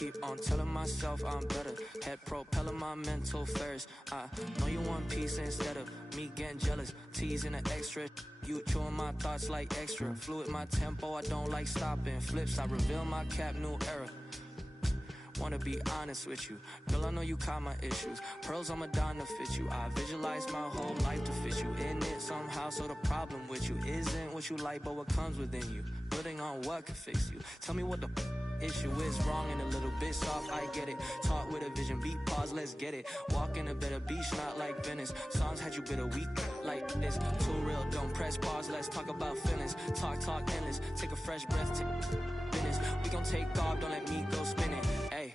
keep on telling myself I'm better. Head propelling my mental first. I know you want peace instead of me getting jealous. Teasing the extra. You chewing my thoughts like extra. Fluid my tempo, I don't like stopping. Flips, I reveal my cap, new era. Wanna be honest with you, girl, I know you caught my issues. Pearls on Madonna fit you. I visualize my whole life to fit you in it somehow. So the problem with you isn't what you like, but what comes within you. Building on what can fix you. Tell me what the issue is wrong and a little bit soft, I get it. Talk with a vision, beat pause, let's get it. Walk in a better beach, not like Venice. Songs had you bitter weak like this. Too real, don't press pause, let's talk about feelings. Talk endless, take a fresh breath, take business. We gon' take off, don't let me go spinning. Hey.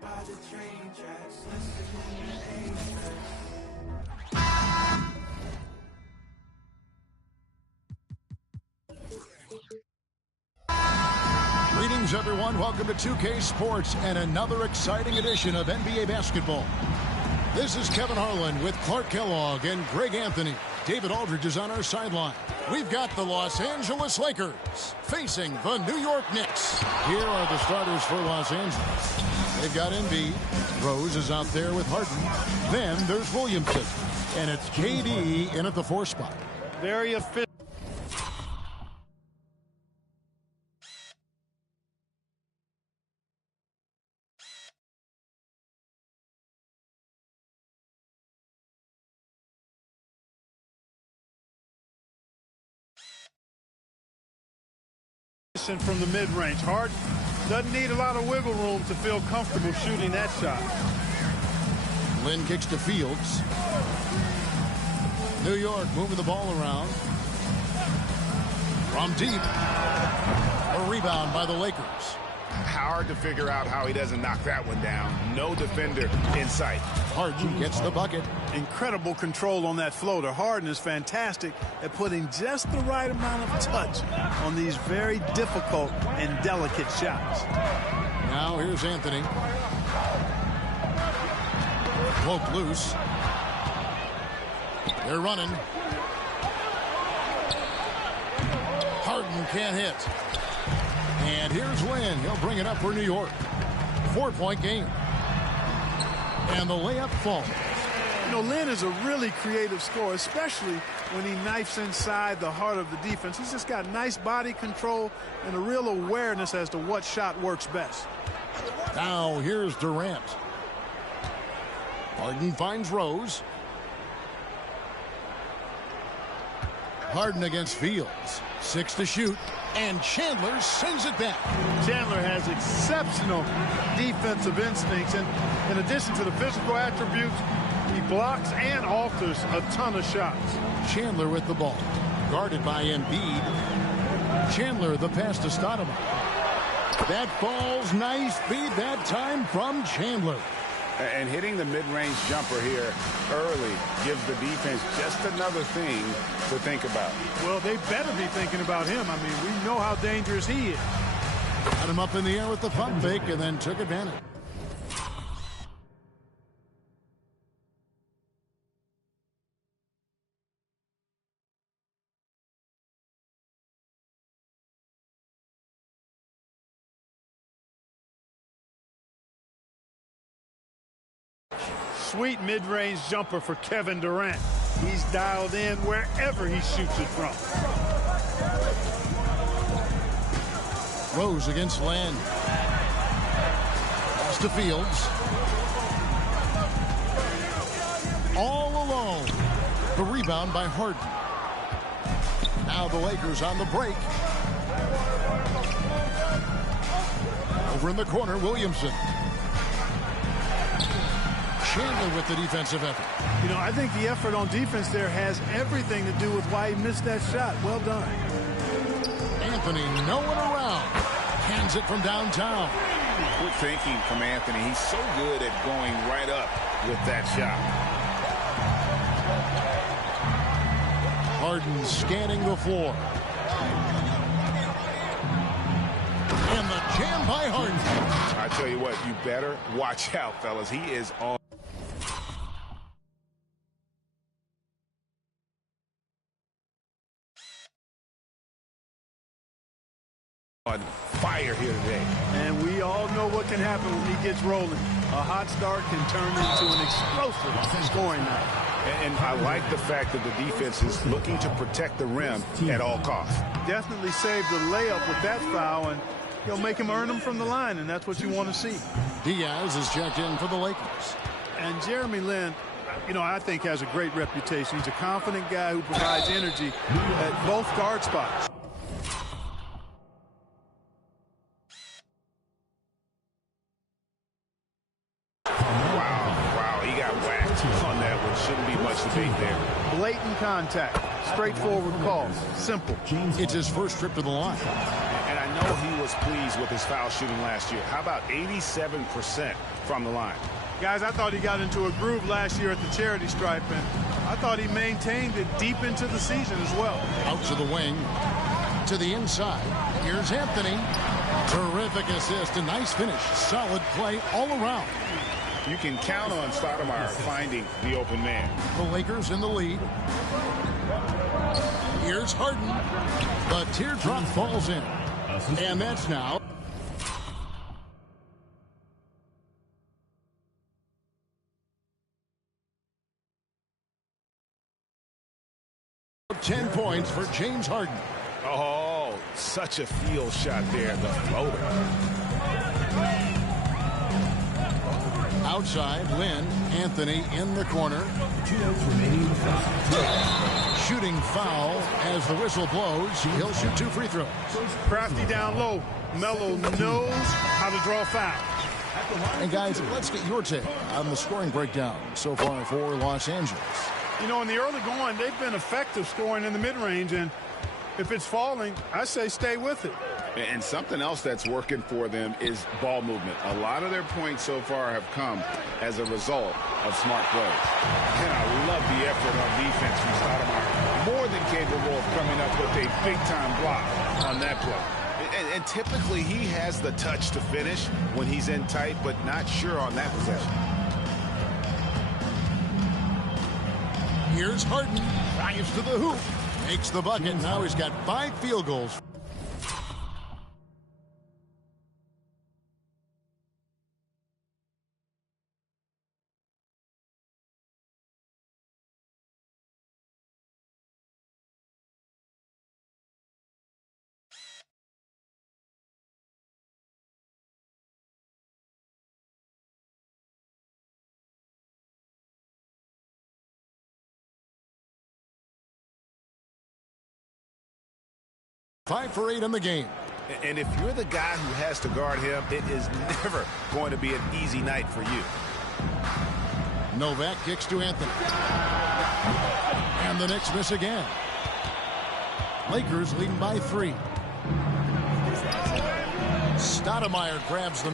By the train tracks, listening to Greetings, everyone. Welcome to 2K Sports and another exciting edition of NBA basketball. This is Kevin Harlan with Clark Kellogg and Greg Anthony. David Aldridge is on our sideline. We've got the Los Angeles Lakers facing the New York Knicks. Here are the starters for Los Angeles. They've got Embiid. Rose is out there with Harden. Then there's Williamson. And it's KD in at the 4 spot. Very efficient. From the mid-range. Harden doesn't need a lot of wiggle room to feel comfortable shooting that shot. Lynn kicks to Fields. New York moving the ball around. From deep. A rebound by the Lakers. Hard to figure out how he doesn't knock that one down. No defender in sight. Harden gets the bucket. Incredible control on that floater. Harden is fantastic at putting just the right amount of touch on these very difficult and delicate shots. Now here's Anthony. Woke loose. They're running. Harden can't hit. And here's Lynn. He'll bring it up for New York. 4-point game. And the layup falls. You know, Lynn is a really creative scorer, especially when he knifes inside the heart of the defense. He's just got nice body control and a real awareness as to what shot works best. Now here's Durant. Harden finds Rose. Harden against Fields. 6 to shoot. And Chandler sends it back. Chandler has exceptional defensive instincts. And in addition to the physical attributes, he blocks and alters a ton of shots. Chandler with the ball. Guarded by Embiid. Chandler the pass to Stoudemire. That falls. Nice feed that time from Chandler. And hitting the mid-range jumper here early gives the defense just another thing to think about. Well, they better be thinking about him. I mean, we know how dangerous he is. Got him up in the air with the pump fake and then took advantage. sweet mid-range jumper for Kevin Durant. He's dialed in wherever he shoots it from. Rose against Land. Pass to Fields. All alone. The rebound by Harden. Now the Lakers on the break. Over in the corner, Williamson. Chandler with the defensive effort. You know, I think the effort on defense there has everything to do with why he missed that shot. Well done. Anthony, no one around. Hands it from downtown. Good thinking from Anthony. He's so good at going right up with that shot. Harden scanning the floor. And the jam by Harden. I tell you what, you better watch out, fellas. He is on fire here today. And we all know what can happen when he gets rolling. A hot start can turn into an explosive scoring night. And I like the fact that the defense is looking to protect the rim at all costs. Definitely saved the layup with that foul, and he'll make him earn them from the line, and that's what you want to see. Diaz is checked in for the Lakers. And Jeremy Lin, you know, I think has a great reputation. He's a confident guy who provides energy at both guard spots. Wow, he got whacked on that one. Shouldn't be much debate there. Blatant contact, straightforward calls, simple. It's his first trip to the line. And I know he was pleased with his foul shooting last year. How about 87% from the line? Guys, I thought he got into a groove last year at the charity stripe, and I thought he maintained it deep into the season as well. Out to the wing, to the inside. Here's Anthony. Terrific assist, a nice finish. Solid play all around. You can count on Stoudemire finding the open man. The Lakers in the lead. Here's Harden. The teardrop falls in. And that's now. Ten points for James Harden. Oh, such a field shot there, the floater. Outside, Lin, Anthony in the corner. Shooting foul as the whistle blows. He'll shoot 2 free throws. Crafty down low. Melo knows how to draw fouls. And guys, let's get your take on the scoring breakdown so far for Los Angeles. You know, in the early going, they've been effective scoring in the mid-range, and if it's falling, I say stay with it. And something else that's working for them is ball movement. A lot of their points so far have come as a result of smart plays. And I love the effort on defense from Stoudemire. More than capable of coming up with a big-time block on that play. And typically he has the touch to finish when he's in tight, but not sure on that possession. Here's Harden. Drives to the hoop. Makes the bucket. Now he's got 5 field goals. Five for 8 in the game. And if you're the guy who has to guard him, it is never going to be an easy night for you. Novak kicks to Anthony. And the Knicks miss again. Lakers leading by 3. Stoudemire grabs the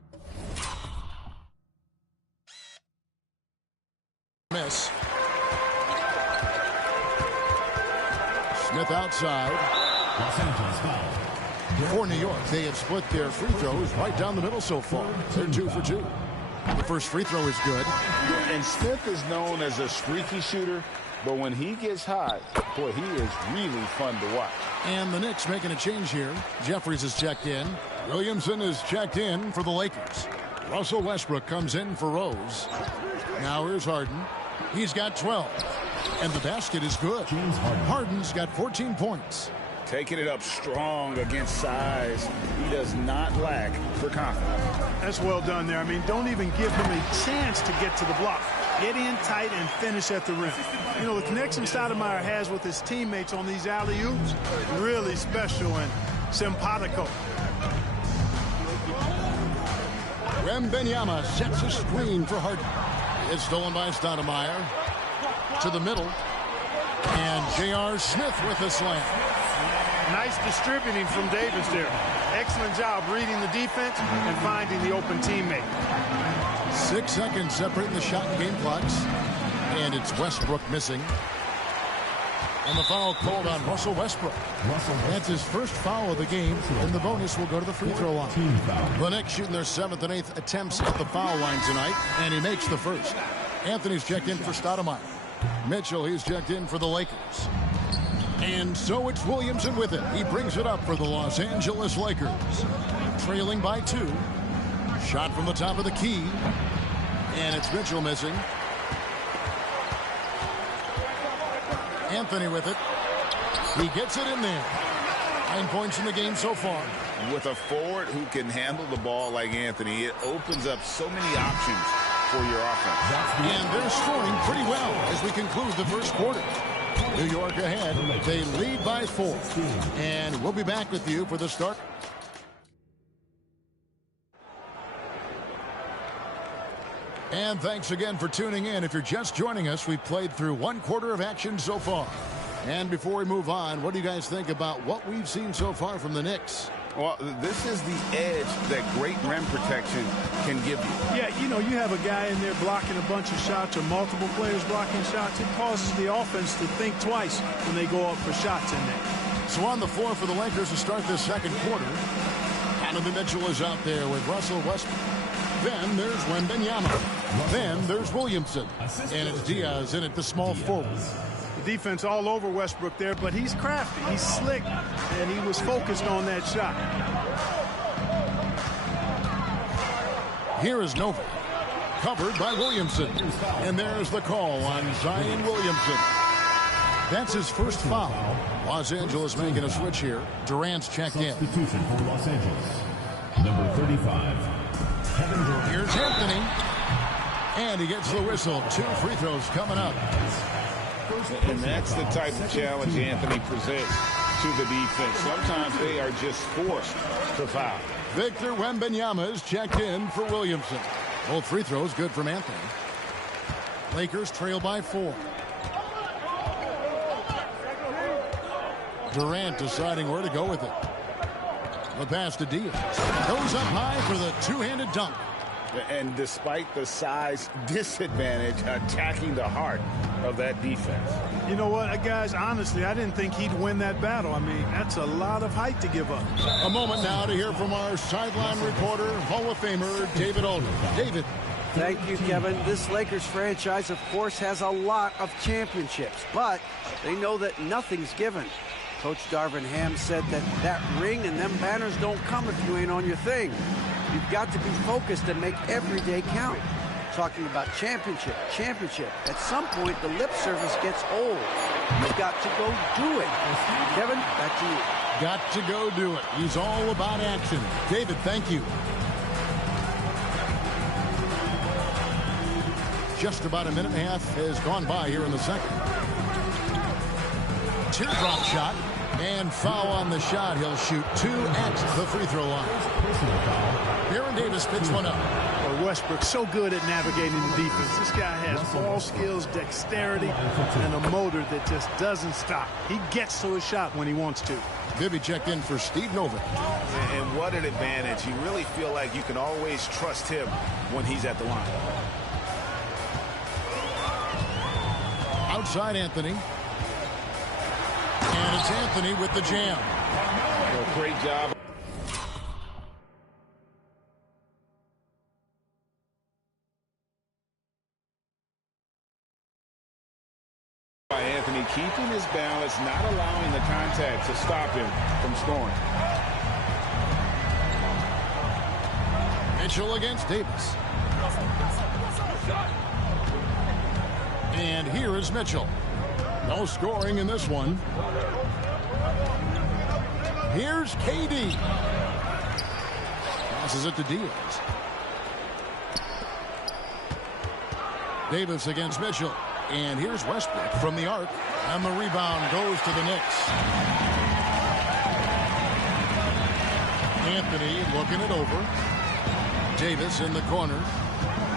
miss. Smith outside. Los Angeles foul. For New York, they have split their free throws right down the middle so far. They're 2 for 2. The first free throw is good. And Smith is known as a streaky shooter, but when he gets hot, boy, he is really fun to watch. And the Knicks making a change here. Jeffries is checked in. Williamson is checked in for the Lakers. Russell Westbrook comes in for Rose. Now here's Harden. He's got 12. And the basket is good. Harden's got 14 points. Taking it up strong against size. He does not lack for confidence. That's well done there. I mean, don't even give him a chance to get to the block. Get in tight and finish at the rim. You know, the connection Stoudemire has with his teammates on these alley-oops, really special and simpatico. Wembanyama sets a screen for Harden. It's stolen by Stoudemire. To the middle. And J.R. Smith with the slam. Nice distributing from Davis there. Excellent job reading the defense and finding the open teammate. 6 seconds separating the shot and game clocks. And it's Westbrook missing. And the foul called on Russell Westbrook. That's his first foul of the game, and the bonus will go to the free throw line. The Knicks shooting their 7th and 8th attempts at the foul line tonight, and he makes the first. Anthony's checked in for Stoudemire. Mitchell, he's checked in for the Lakers. And so it's Williamson with it. He brings it up for the Los Angeles Lakers. Trailing by 2. Shot from the top of the key. And it's Mitchell missing. Anthony with it. He gets it in there. 9 points in the game so far. With a forward who can handle the ball like Anthony, it opens up so many options for your offense. And they're scoring pretty well as we conclude the first quarter. New York ahead. They lead by 4. And we'll be back with you for the start. And thanks again for tuning in. If you're just joining us, we've played through 1 quarter of action so far. And before we move on, what do you guys think about what we've seen so far from the Knicks? Well, this is the edge that great rim protection can give you. Yeah, you know, you have a guy in there blocking a bunch of shots or multiple players blocking shots. It causes the offense to think twice when they go up for shots in there. So on the floor for the Lakers to start this second quarter, Donovan Mitchell is out there with Russell Westbrook. Then there's Wembanyama. Then there's Williamson. And it's Diaz in at the small forward. The defense all over Westbrook there, but he's crafty. He's slick, and he was focused on that shot. Here is Nova. Covered by Williamson. And there's the call on Zion Williamson. That's his first foul. Los Angeles making a switch here. Durant's checked in. Substitution for Los Angeles. Number 35. Kevin Durant. Here's Anthony. And he gets the whistle. 2 free throws coming up. And that's the type of challenge Anthony presents to the defense. Sometimes they are just forced to foul. Victor Wembanyama is checked in for Williamson. Both free throws good from Anthony. Lakers trail by 4. Durant deciding where to go with it. The pass to Diaz. Goes up high for the two-handed dunk. And despite the size disadvantage, attacking the heart of that defense. You know what, guys, honestly, I didn't think he'd win that battle. I mean, that's a lot of height to give up. A moment now to hear from our sideline reporter, Hall of Famer, David Aldridge. David. Thank you, Kevin. This Lakers franchise, of course, has a lot of championships, but they know that nothing's given. Coach Darvin Ham said that ring and them banners don't come if you ain't on your thing. You've got to be focused and make every day count. Talking about championship. At some point, the lip service gets old. You've got to go do it. Kevin, back to you. Got to go do it. He's all about action. David, thank you. Just about a minute and a half has gone by here in the second. Teardrop shot. And foul on the shot. He'll shoot 2 at the free throw line. Baron Davis picks one up. Well, Westbrook's so good at navigating the defense. This guy has ball skills, dexterity, and a motor that just doesn't stop. He gets to his shot when he wants to. Bibby checked in for Steve Novak. And what an advantage. You really feel like you can always trust him when he's at the line. Outside Anthony. And it's Anthony with the jam. Well, great job. By Anthony, keeping his balance, not allowing the contact to stop him from scoring. Mitchell against Davis. And here is Mitchell. No scoring in this one. Here's KD. Passes it to Diaz. Davis against Mitchell. And here's Westbrook from the arc. And the rebound goes to the Knicks. Anthony looking it over. Davis in the corner.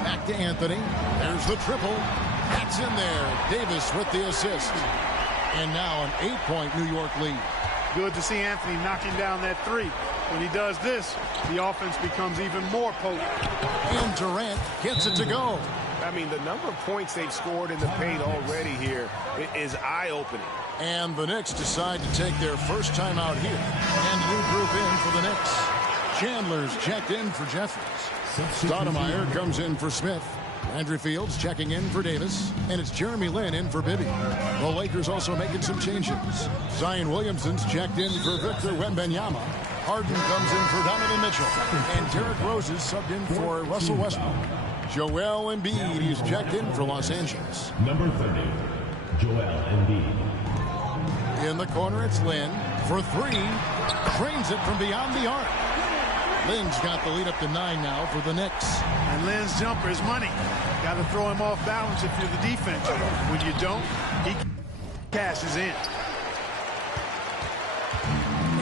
Back to Anthony. There's the triple. That's in there. Davis with the assist. And now an 8-point New York lead. Good to see Anthony knocking down that three. When he does this, the offense becomes even more potent. And Durant gets it to go. I mean, the number of points they've scored in the paint already here is eye-opening. And the Knicks decide to take their first time out here and regroup in for the Knicks. Chandler's checked in for Jeffries. Stoudemire comes in for Smith. Andrew Fields checking in for Davis. And it's Jeremy Lin in for Bibby. The Lakers also making some changes. Zion Williamson's checked in for Victor Wembanyama. Harden comes in for Donovan Mitchell. And Derrick Rose is subbed in for Russell Westbrook. Joel Embiid, he's checked in for Los Angeles. Number 30, Joel Embiid. In the corner, it's Lin for three. Trains it from beyond the arc. Lin's got the lead up to 9 now for the Knicks. And Lin's jumper is money. Got to throw him off balance if you're the defense. When you don't, he cashes in.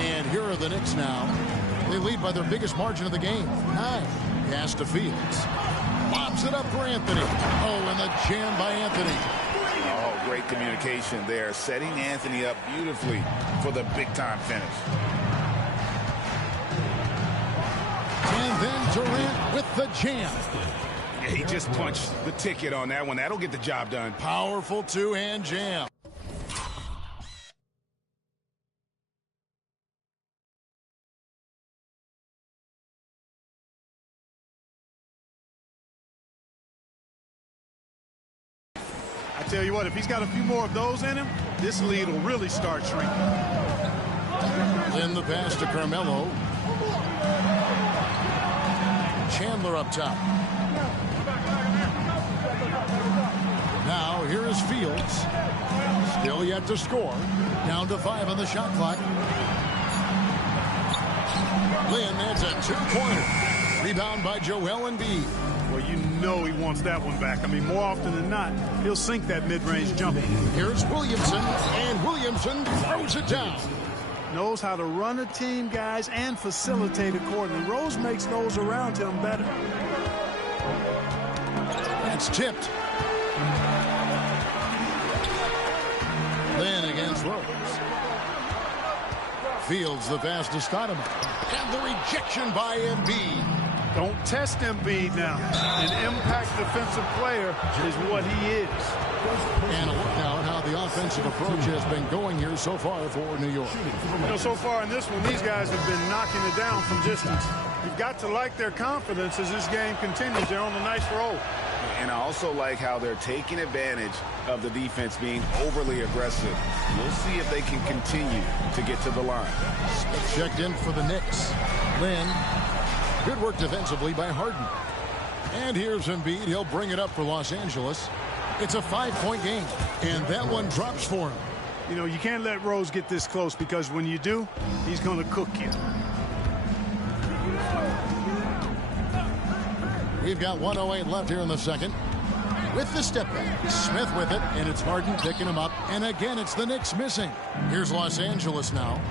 And here are the Knicks now. They lead by their biggest margin of the game, 9. Pass to Fields. Lobs it up for Anthony. Oh, and the jam by Anthony. Oh, great communication there. Setting Anthony up beautifully for the big-time finish. And then Durant with the jam. Yeah, he just punched the ticket on that one. That'll get the job done. Powerful two-hand jam. I tell you what, if he's got a few more of those in him, this lead will really start shrinking. Then the pass to Carmelo. Chandler up top. Now here is Fields. Still yet to score. Down to 5 on the shot clock. Lin, that's a 2-pointer. Rebound by Joel Embiid. Well, you know he wants that one back. I mean, more often than not, he'll sink that mid-range jumper. Here's Williamson, and Williamson throws it down. Knows how to run a team, guys, and facilitate accordingly. Rose makes those around him better. That's tipped. Lin against Rose. Fields the pass to Stoudemire. And the rejection by Embiid. Don't test Embiid now. An impact defensive player is what he is. And a look now at how the offensive approach has been going here so far for New York. You know, so far in this one, these guys have been knocking it down from distance. You've got to like their confidence as this game continues. They're on a nice roll. And I also like how they're taking advantage of the defense being overly aggressive. We'll see if they can continue to get to the line. Smith checked in for the Knicks. Lin. Good work defensively by Harden. And here's Embiid. He'll bring it up for Los Angeles. It's a 5-point game, and that one drops for him. You know, you can't let Rose get this close because when you do, he's going to cook you. We've got 1:08 left here in the second. With the step back, Smith with it, and it's Harden picking him up. And again, it's the Knicks missing. Here's Los Angeles now.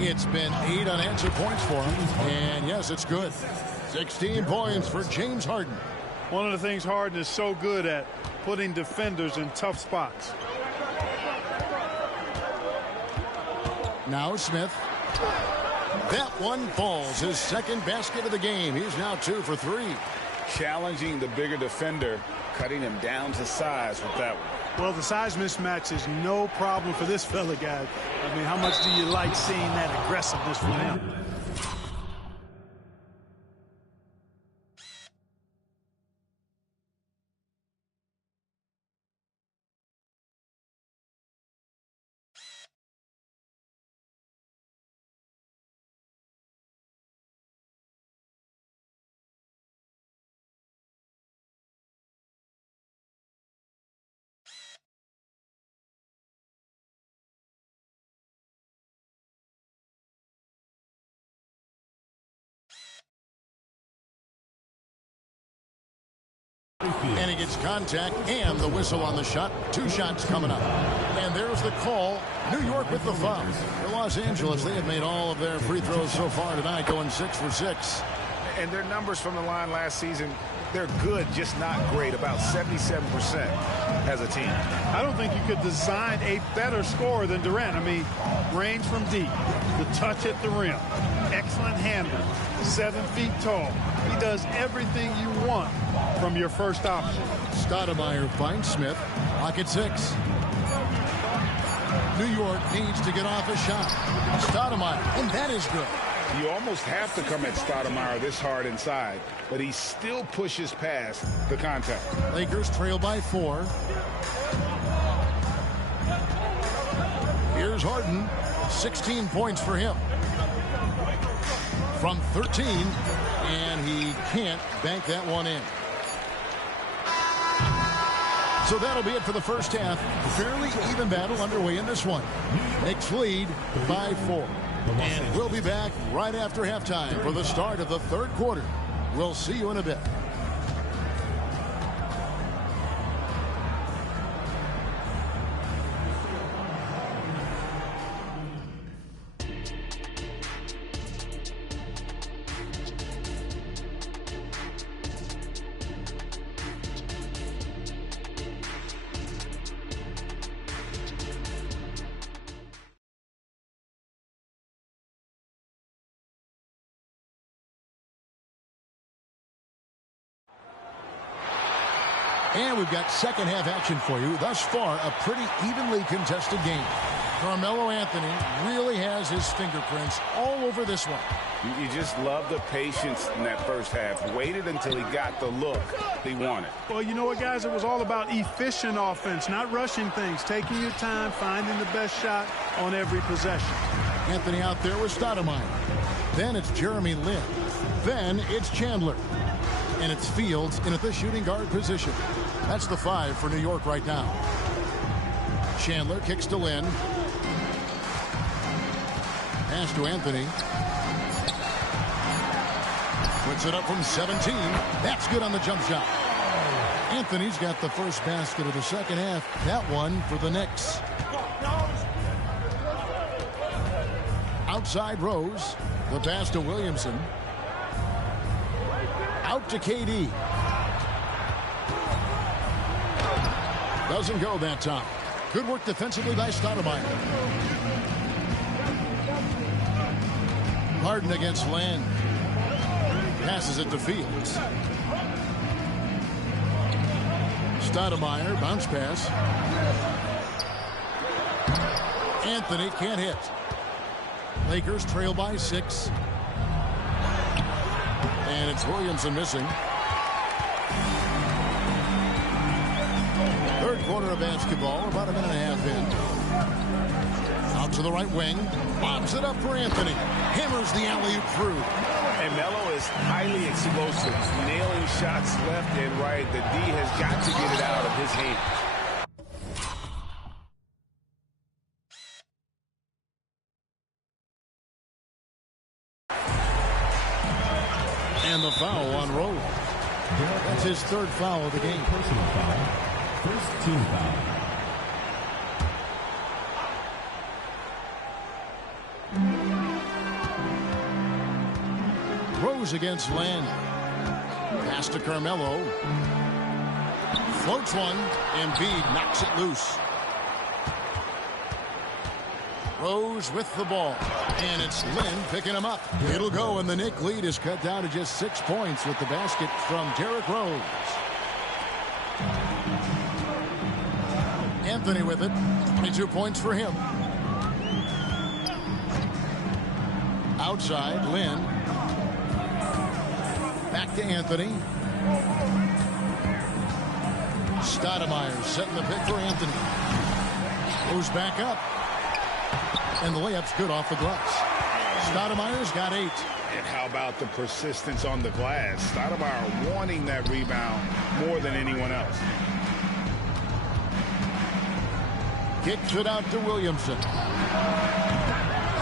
It's been 8 unanswered points for him, and yes, it's good. 16 points for James Harden. One of the things Harden is so good at, putting defenders in tough spots. Now Smith. That one falls. His second basket of the game. He's now 2 for 3. Challenging the bigger defender, cutting him down to size with that one. Well, the size mismatch is no problem for this fella, guys. I mean, how much do you like seeing that aggressiveness from him? And he gets contact and the whistle on the shot. 2 shots coming up. And there's the call. New York with the foul. For Los Angeles, they have made all of their free throws so far tonight, going 6 for 6. And their numbers from the line last season, they're good, just not great, about 77% as a team. I don't think you could design a better scorer than Durant. I mean, range from deep, the touch at the rim, excellent handle, 7 feet tall. He does everything you want from your first option. Stoudemire finds Smith. Pocket 6. New York needs to get off a shot. Stoudemire, and that is good. You almost have to come at Stoudemire this hard inside, but he still pushes past the contact. Lakers trail by 4. Here's Harden. 16 points for him. From 13, and he can't bank that one in. So that'll be it for the first half. Fairly even battle underway in this one. Knicks lead by 4. And we'll be back right after halftime for the start of the third quarter. We'll see you in a bit. And we've got second half action for you. Thus far, a pretty evenly contested game. Carmelo Anthony really has his fingerprints all over this one. You just love the patience in that first half. Waited until he got the look he wanted. Well, you know what, guys? It was all about efficient offense, not rushing things, taking your time, finding the best shot on every possession. Anthony out there with Stoudemire. Then it's Jeremy Lin. Then it's Chandler. And it's Fields in at the shooting guard position. That's the 5 for New York right now. Chandler kicks to Lin. Pass to Anthony. Puts it up from 17. That's good on the jump shot. Anthony's got the first basket of the second half. That one for the Knicks. Outside Rose. The pass to Williamson. Out to KD. Doesn't go that time. Good work defensively by Stoudemire. Harden against Land. Passes it to Fields. Stoudemire, bounce pass. Anthony can't hit. Lakers trail by 6. And it's Williamson missing. Third quarter of basketball, about a minute and a half in. Out to the right wing. Lobs it up for Anthony. Hammers the alley-oop through. And Melo is highly explosive, nailing shots left and right. The D has got to get it out of his hands. And the foul on Rose. That's his third foul of the game. Personal foul. First team foul. Rose against Land. Pass to Carmelo. Floats one. Embiid knocks it loose. Rose with the ball. And it's Lin picking him up. It'll go, and the Knick lead is cut down to just 6 points with the basket from Derrick Rose. Anthony with it. 22 points for him. Outside, Lin. Back to Anthony. Stoudemire setting the pick for Anthony. Goes back up. And the layup's good off the glass. Stoudemire's got 8. And how about the persistence on the glass? Stoudemire wanting that rebound more than anyone else. Kicks it out to Williamson.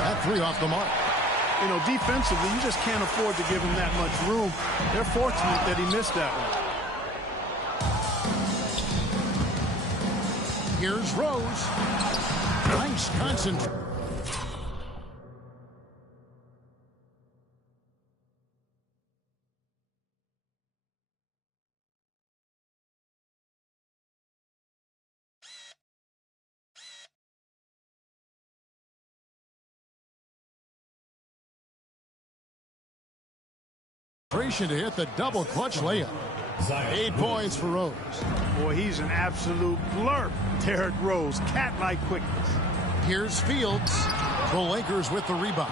That 3 off the mark. You know, defensively, you just can't afford to give him that much room. They're fortunate that he missed that one. Here's Rose. Nice concentration. To hit the double clutch layup. 8 points for Rose. Boy, he's an absolute blurb. Derrick Rose, cat-like quickness. Here's Fields. The Lakers with the rebound.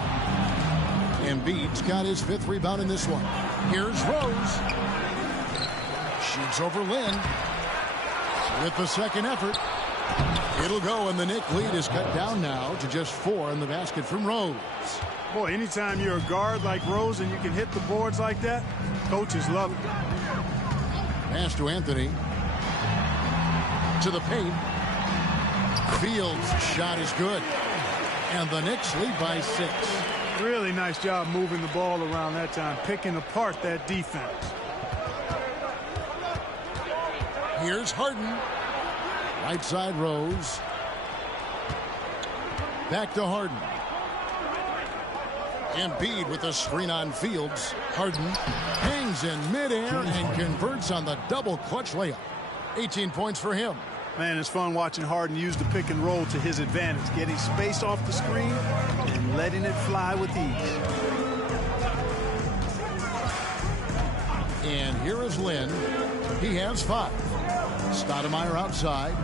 Embiid's got his 5th rebound in this one. Here's Rose. Shoots over Lynn. With the second effort. It'll go, and the Knicks lead is cut down now to just 4 in the basket from Rose. Boy, anytime you're a guard like Rose and you can hit the boards like that, coaches love it. Pass to Anthony. To the paint. Fields' shot is good. And the Knicks lead by 6. Really nice job moving the ball around that time, picking apart that defense. Here's Harden. Right side Rose. Back to Harden. Embiid with a screen on Fields. Harden hangs in midair and converts on the double clutch layup. 18 points for him. Man, it's fun watching Harden use the pick and roll to his advantage, getting space off the screen and letting it fly with ease. And here is Lynn. He has 5. Stoudemire outside.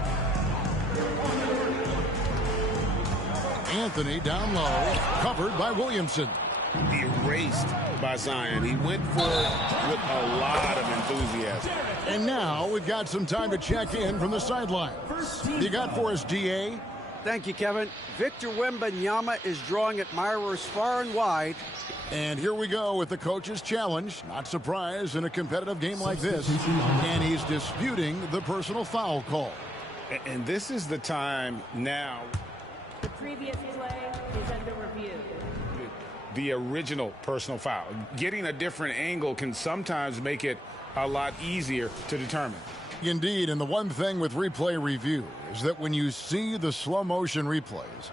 Anthony down low, covered by Williamson. Erased by Zion. He went for it with a lot of enthusiasm. And now we've got some time to check in from the sideline. You got for us, DA? Thank you, Kevin. Victor Wembanyama is drawing admirers far and wide. And here we go with the coach's challenge. Not surprised in a competitive game like this. And he's disputing the personal foul call. And this is the time now. The previous play is under review. The original personal foul. Getting a different angle can sometimes make it a lot easier to determine. Indeed, and the one thing with replay review is that when you see the slow motion replays,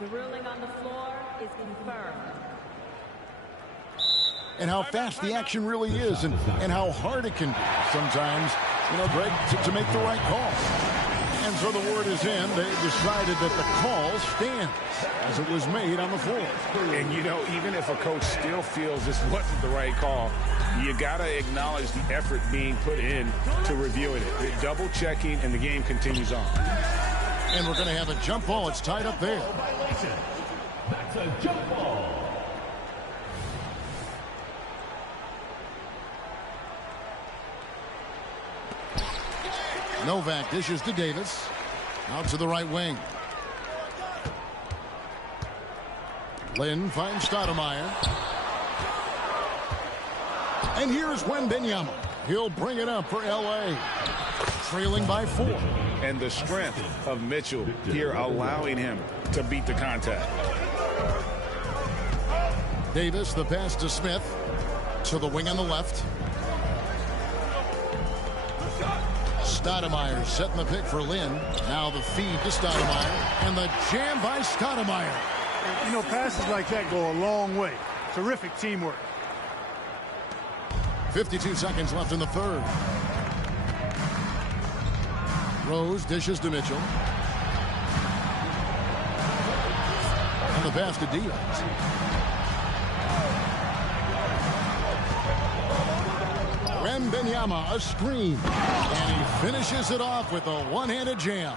the ruling on the floor is confirmed. And how fast the action really is and how hard it can be sometimes, Greg, to make the right call. And so the word is in. They decided that the call stands as it was made on the floor. And, even if a coach still feels this wasn't the right call, you got to acknowledge the effort being put in to reviewing it. Double checking, and the game continues on. And we're going to have a jump ball. It's tied up there. That's a jump ball. Novak dishes to Davis. Out to the right wing. Lynn finds Stoudemire. And here's Wembanyama. He'll bring it up for L.A. Trailing by 4. And the strength of Mitchell here allowing him to beat the contact. Davis, the pass to Smith. To the wing on the left. Stoudemire setting the pick for Lynn. Now the feed to Stoudemire. And the jam by Stoudemire. Passes like that go a long way. Terrific teamwork. 52 seconds left in the third. Rose dishes to Mitchell. And the pass to Diaz. Wembanyama, a screen. And he finishes it off with a one-handed jam.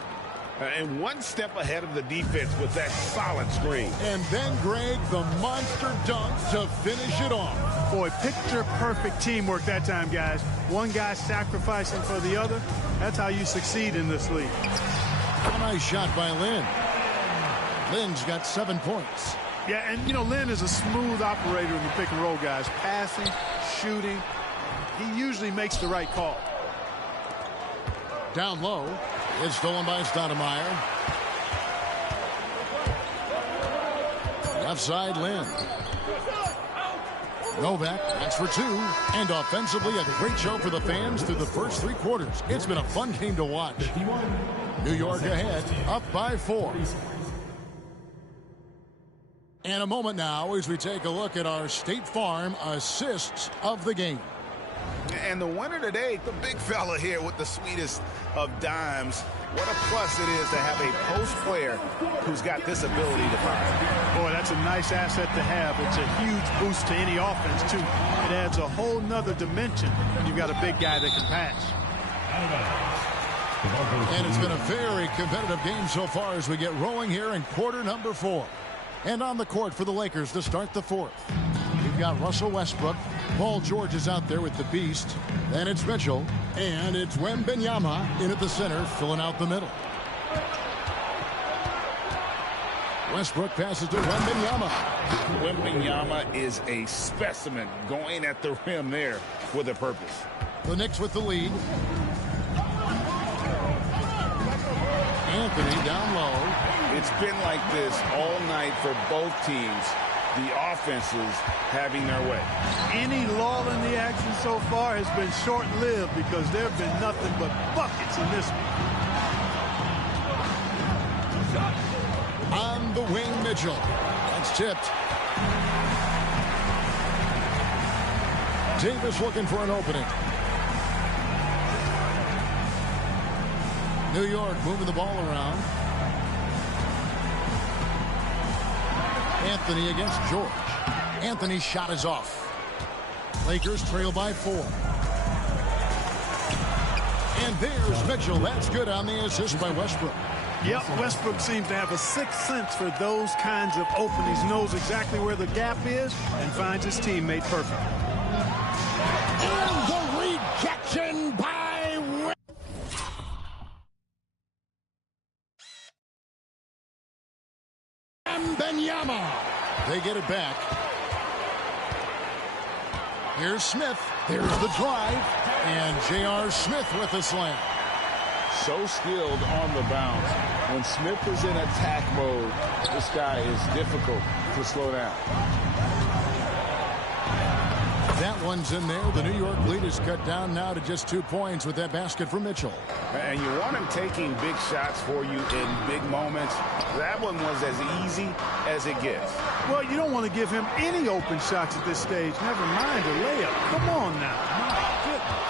And one step ahead of the defense with that solid screen. And then, Greg, the monster dunk to finish it off. Boy, picture-perfect teamwork that time, guys. One guy sacrificing for the other. That's how you succeed in this league. A nice shot by Lynn. Lynn's got 7 points. Yeah, and, Lynn is a smooth operator in the pick-and-roll, guys. Passing, shooting. He usually makes the right call. Down low. It's stolen by Stoudemire. Left side, Lynn. Novak, that's for 2. And offensively, a great show for the fans through the first 3 quarters. It's been a fun game to watch. New York ahead, up by 4. And a moment now as we take a look at our State Farm assists of the game. And the winner today, the big fella here with the sweetest of dimes. What a plus it is to have a post player who's got this ability to fire. Boy, that's a nice asset to have. It's a huge boost to any offense, too. It adds a whole nother dimension when you've got a big guy that can pass. And it's been a very competitive game so far as we get rolling here in quarter number 4. And on the court for the Lakers to start the 4th. We've got Russell Westbrook. Paul George is out there with the beast. Then it's Mitchell. And it's Wembanyama in at the center, filling out the middle. Westbrook passes to Wembanyama. Wembanyama is a specimen going at the rim there with a purpose. The Knicks with the lead. Anthony down low. It's been like this all night for both teams. The offenses having their way. Any lull in the action so far has been short-lived because there have been nothing but buckets in this one. On the wing, Mitchell. That's tipped. Davis looking for an opening. New York moving the ball around. Anthony against George. Anthony's shot is off. Lakers trail by 4. And there's Mitchell. That's good on the assist by Westbrook. Yep, Westbrook seems to have a sixth sense for those kinds of openings. Knows exactly where the gap is and finds his teammate perfect. And the rejection by Wembanyama. They get it back. Here's Smith. There's the drive. And J.R. Smith with the slam. So skilled on the bounce. When Smith is in attack mode, this guy is difficult to slow down. That one's in there. The New York lead is cut down now to just 2 points with that basket for Mitchell. And you want him taking big shots for you in big moments. That one was as easy as it gets. Well, you don't want to give him any open shots at this stage. Never mind a layup. Come on now. My goodness.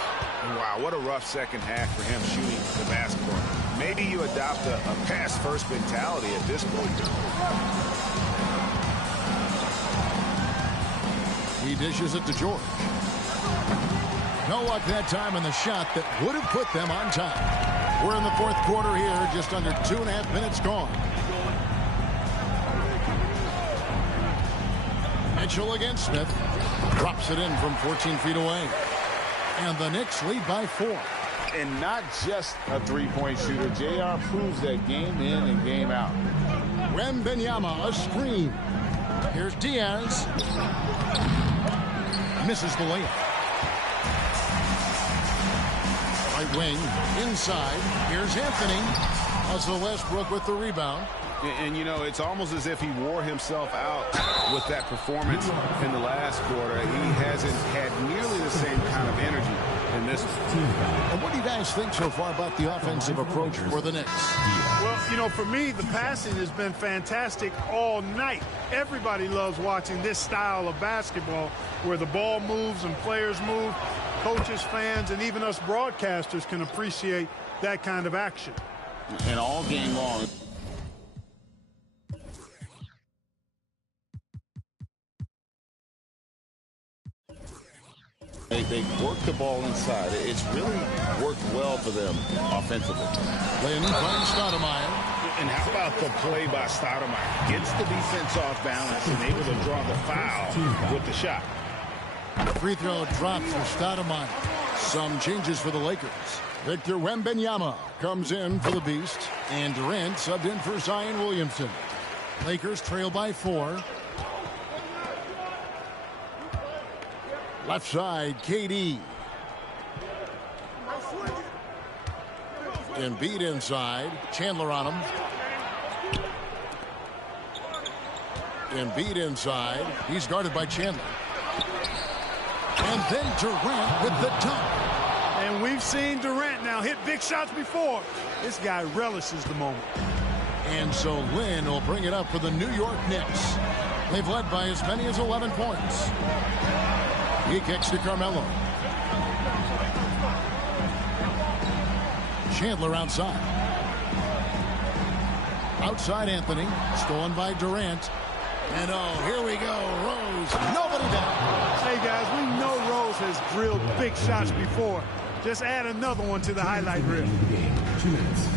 Wow, what a rough second half for him shooting the basketball. Maybe you adopt a pass-first mentality at this point. He dishes it to George. No luck that time in the shot that would have put them on top. We're in the 4th quarter here, just under 2.5 minutes gone. Mitchell against Smith. Drops it in from 14 feet away. And the Knicks lead by 4. And not just a three-point shooter. JR proves that game in and game out. Wembanyama, a screen. Here's Diaz. Misses the layup. Right wing, inside. Here's Anthony. Russell Westbrook with the rebound. And, you know, it's almost as if he wore himself out with that performance in the last quarter. He hasn't had nearly the same kind of energy in this one. And what do you guys think so far about the offensive approach for the Knicks? Well, you know, for me, the passing has been fantastic all night. Everybody loves watching this style of basketball where the ball moves and players move. Coaches, fans, and even us broadcasters can appreciate that kind of action. And all game long. They work the ball inside. It's really worked well for them offensively. Lynn finds Stoudemire. And how about the play by Stoudemire? Gets the defense off balance and able to draw the foul with the shot. Free throw drops for Stoudemire. Some changes for the Lakers. Victor Wembanyama comes in for the Beast. And Durant subbed in for Zion Williamson. Lakers trail by 4. Left side, KD. Embiid inside. Chandler on him. Embiid inside. He's guarded by Chandler. And then Durant with the dunk. And we've seen Durant smart now. Hit big shots before. This guy relishes the moment. And so Lynn will bring it up for the New York Knicks. They've led by as many as 11 points. He kicks to Carmelo. Chandler outside. Outside Anthony. Stolen by Durant. And oh, here we go. Rose. Nobody down. Hey, guys, we know Rose has drilled big shots before. Just add another one to the highlight reel. 2 minutes.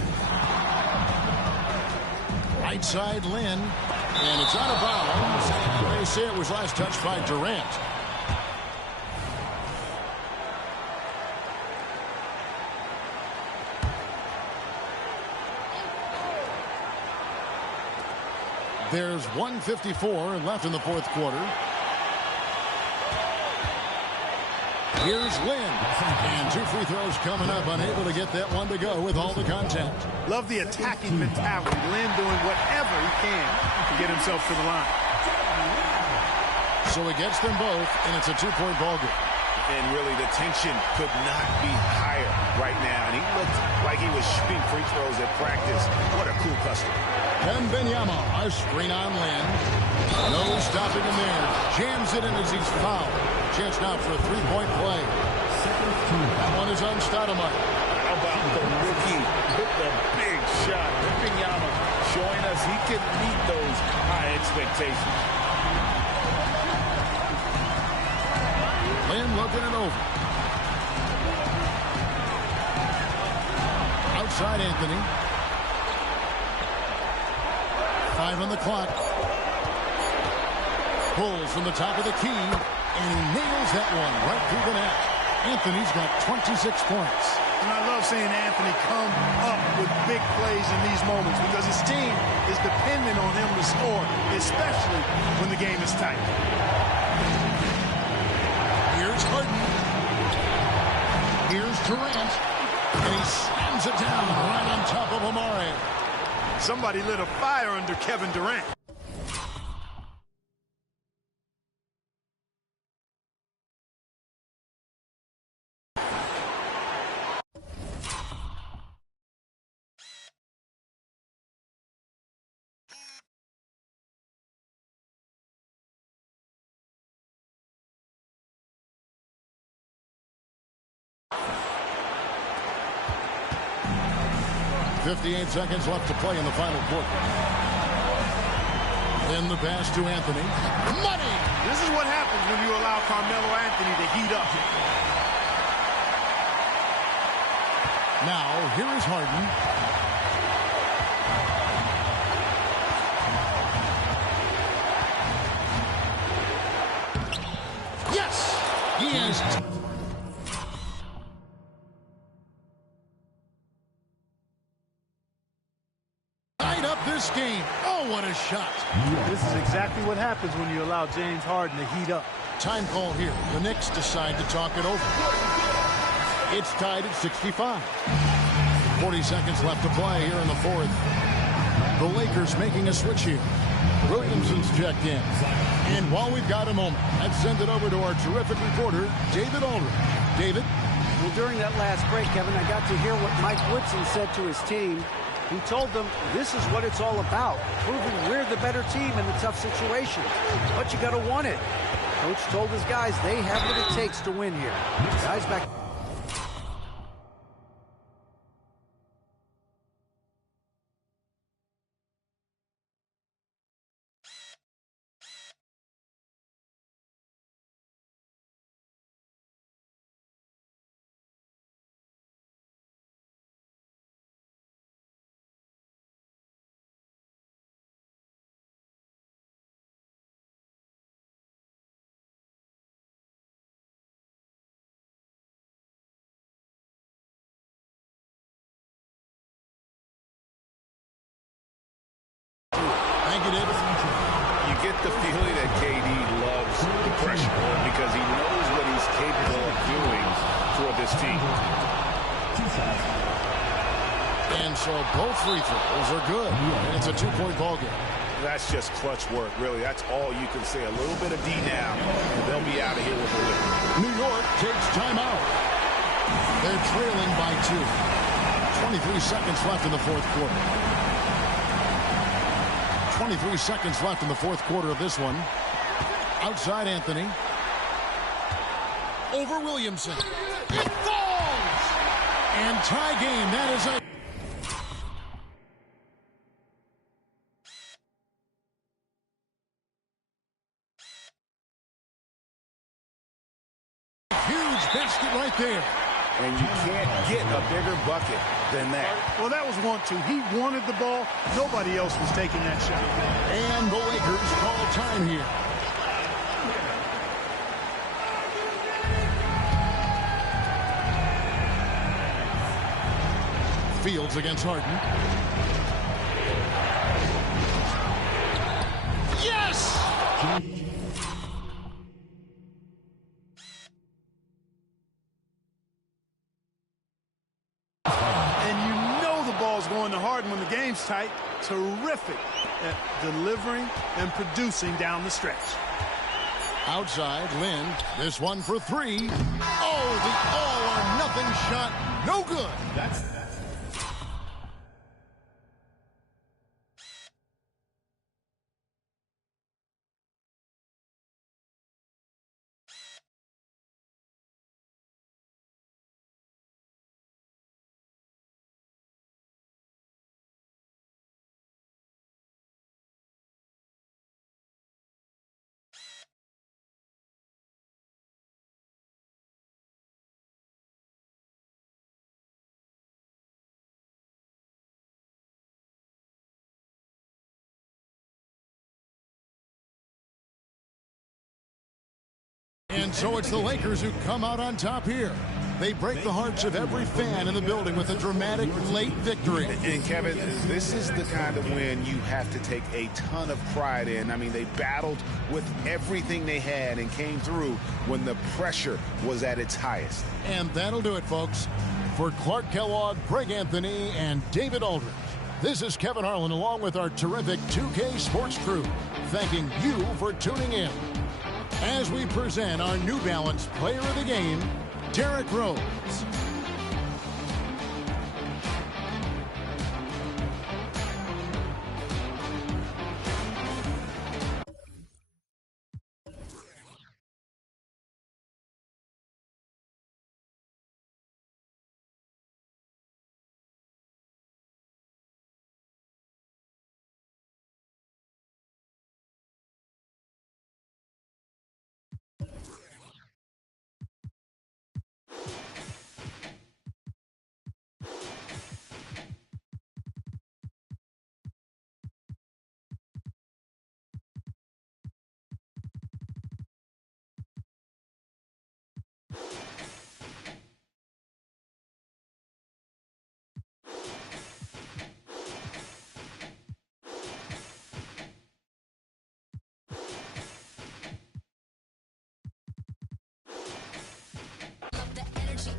Right side Lynn. And it's out of bounds. They say it was last touched by Durant. There's 1:54 left in the fourth quarter. Here's Lynn. And 2 free throws coming up. Unable to get that one to go with all the contact. Love the attacking mentality. Lynn doing whatever he can to get himself to the line. So he gets them both, and it's a 2-point ball game. And really, the tension could not be higher right now. And he looked like he was shooting free throws at practice. What a cool customer. Wembanyama, a screen on Lynn. No stopping him there. Jams it in as he's fouled. Chance now for a 3-point play. That one is on Stoudemire. How about the rookie with the big shot? Wembanyama showing us he can meet those high expectations. Lynn looking it over. Outside Anthony. 5 on the clock. Pulls from the top of the key, and he nails that one right through the net. Anthony's got 26 points. And I love seeing Anthony come up with big plays in these moments because his team is dependent on him to score, especially when the game is tight. Here's Harden. Here's Durant. And he slams it down right on top of Amare. Somebody lit a fire under Kevin Durant. .58 seconds left to play in the final quarter. Then the pass to Anthony. Money! This is what happens when you allow Carmelo Anthony to heat up. Now, here is Harden. Yes! He is... this game. Oh, what a shot. This is exactly what happens when you allow James Harden to heat up. Time call here. The Knicks decide to talk it over. It's tied at 65. 40 seconds left to play here in the fourth. The Lakers making a switch here. Williamson's checked in. And while we've got a moment, let's send it over to our terrific reporter, David Aldridge. David? Well, during that last break, Kevin, I got to hear what Mike Woodson said to his team. He told them this is what it's all about, proving we're the better team in the tough situations. But you got to want it. Coach told his guys they have what it takes to win here. Guys back. Thank you, David. You get the feeling that KD loves the pressure because he knows what he's capable of doing for this team. And so both free throws are good. And it's a 2-point ball game. That's just clutch work, really. That's all you can say. A little bit of D now, and they'll be out of here with a win. New York takes timeout. They're trailing by 2. 23 seconds left in the fourth quarter. 23 seconds left in the fourth quarter of this one. Outside Anthony. Over Williamson. It falls! And tie game. That is a... huge basket right there. And you can't get a bigger bucket than that. Well, that was 1-2. He wanted the ball. Nobody else was taking that shot. And the Lakers call time here. Fields against Harden. Yes! And you know the ball's going to Harden when the game's tight. Terrific at delivering and producing down the stretch. Outside, Lynn. This one for 3. Oh, the all-or-nothing shot. No good. That's... And so it's the Lakers who come out on top here. They break the hearts of every fan in the building with a dramatic late victory. And Kevin, this is the kind of win you have to take a ton of pride in. I mean, they battled with everything they had and came through when the pressure was at its highest. And that'll do it, folks. For Clark Kellogg, Greg Anthony, and David Aldridge, this is Kevin Harlan along with our terrific 2K Sports crew, thanking you for tuning in. As we present our New Balance Player of the Game, Derrick Rose.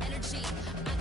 Energy.